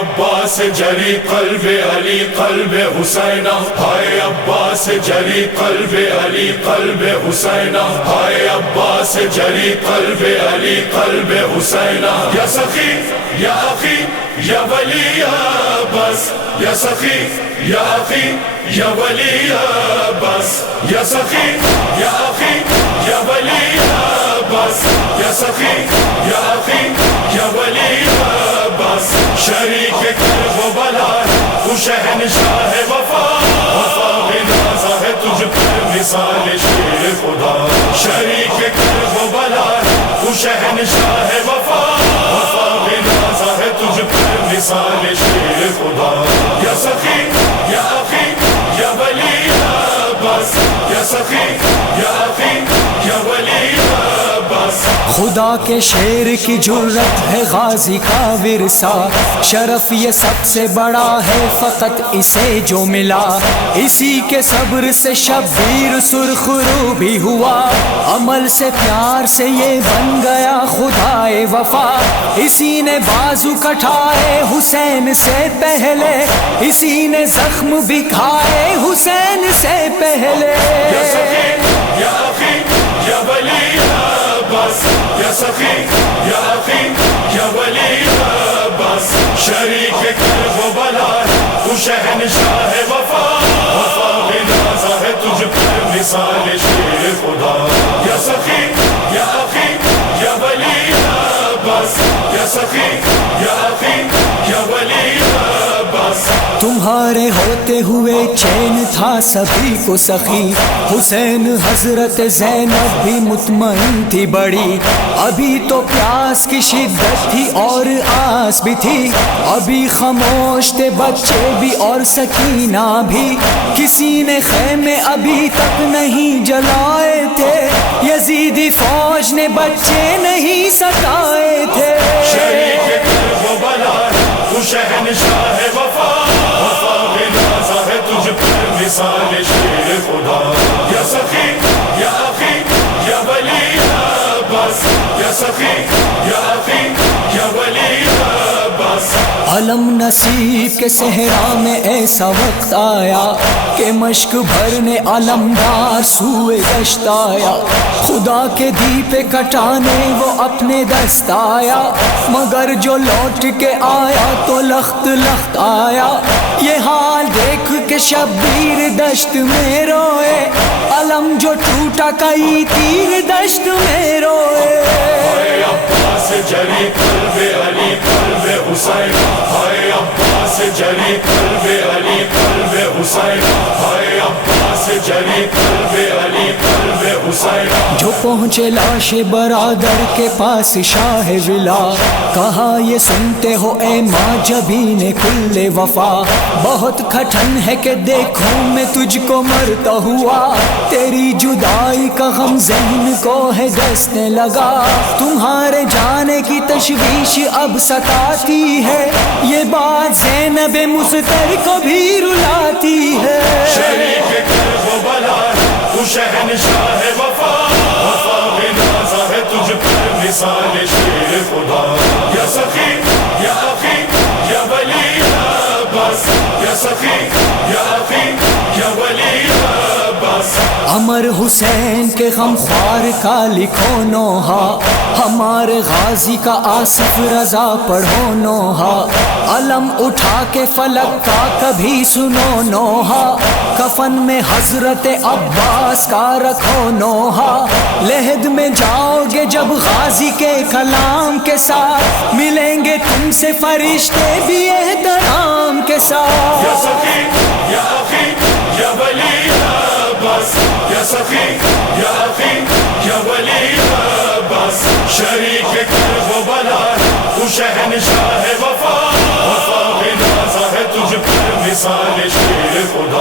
عباس جری قلب علی قلب حسینہ، ہائے عباس جری قلب علی قلب حسینہ، ہائے عباس جری قلب علی قلب حسینہ، یا سخی یا اخی یا ولی عباس، یا سخی یا اخی یا ولی عباس، یا سخی یا اخی یا ولی عباس، یا سخی یا اخی یا ولی عباس، شریک کرب و بلا تو شہنشاہ وفا، وفا غنازہ ہے تجھ پر مثال شیر خدا، شریک کرب و بلا تو شہنشاہ وفا، وفا غنازہ ہے تجھ پر مثال شیر خدا، یا سخی یا اخی یا ولی عباس، یا سخی یا اخی یا ولی عباس۔ خدا کے شیر کی جرت ہے غازی کا ورثہ، شرف یہ سب سے بڑا ہے فقط اسے جو ملا، اسی کے صبر سے شبیر سرخ رو بھی ہوا، عمل سے پیار سے یہ بن گیا خدائے وفا، اسی نے بازو کٹائے حسین سے پہلے، اسی نے زخم بھی کھائے حسین سے پہلے، یا سخی یا اخی یا ولی عباس، یا سخی یا اخی یا ولی عباس، شریک کرب و بلا تو شہنشاہ وفا، وفا غنازہ ہے تجھ پر مثال شیر خدا، یا سخی یا اخی یا ولی عباس، یا سخی یا اخی یا ولی عباس۔ تمہارے ہوتے ہوئے چین تھا سبھی کو سخی، حسین حضرت زینب بھی مطمئن تھی بڑی، ابھی تو پیاس کی شدت تھی اور آس بھی تھی، ابھی خاموش تھے بچے بھی اور سکینہ بھی، کسی نے خیمے ابھی تک نہیں جلائے تھے، یزیدی فوج نے بچے نہیں ستائے تھے، شریک کرب و بلا تو شہنشاہ وفا، وفا غنازہ ہے تجھ پر مثال شیر خدا، یا سخی یا اخی یا ولی عباس، یا سخی یا اخی یا ولی عباس۔ علم نصیب کے صحرا میں ایسا وقت آیا کہ مشک بھرنے علمدار سوئے دشت آیا، خدا کے دیپ کٹانے وہ اپنے دست آیا، مگر جو لوٹ کے آیا تو لخت لخت آیا، یہ حال دیکھ کے شبیر دشت میں روئے، علم جو ٹوٹا کئی تیر دشت میں روئے، ہائے عباس جری قلب علی قلب حسین، ہائے عباس جری قلب علی قلب حسین، ہائے عباس جری قلب علی قلب حسین۔ جو پہنچے لاش برادر کے پاس شاہ ولا، کہا یہ سنتے ہو اے ماں جبین کل وفا، بہت کھٹن ہے کہ دیکھوں میں تجھ کو مرتا ہوا، تیری جدائی کا غم ذہن کو ہے دسنے لگا، تمہارے جانے کی تشویش اب ستاتی ہے، یہ بات زینب مستر کو بھی رلاتی ہے، شریک کرب و بلا تو شہنشاہ وفا، وفا غنازہ ہے تجھ پر مثال شیر خدا، یا سخی یا اخی یا ولی عباس، یا سخی یا اخی یا ولی عباس۔ امر حسین کے غم خوار کا لکھو نوحہ، ہمارے غازی کا آصف رضا پڑھو نوحہ، علم اٹھا کے فلک کا کبھی سنو نوحہ، کفن میں حضرت عباس کا رکھو نوحہ، لحد میں جاؤ گے جب غازی کے کلام کے ساتھ، ملیں گے تم سے فرشتے بھی احترام کے ساتھ، یا سخی یا اخی یا ولی عباس، یا سخی یا اخی یا ولی عباس، شریک کرب و بلا تو شہنشاہ وفا، وفا غنازہ ہے تجھ پر مثال شیر خدا۔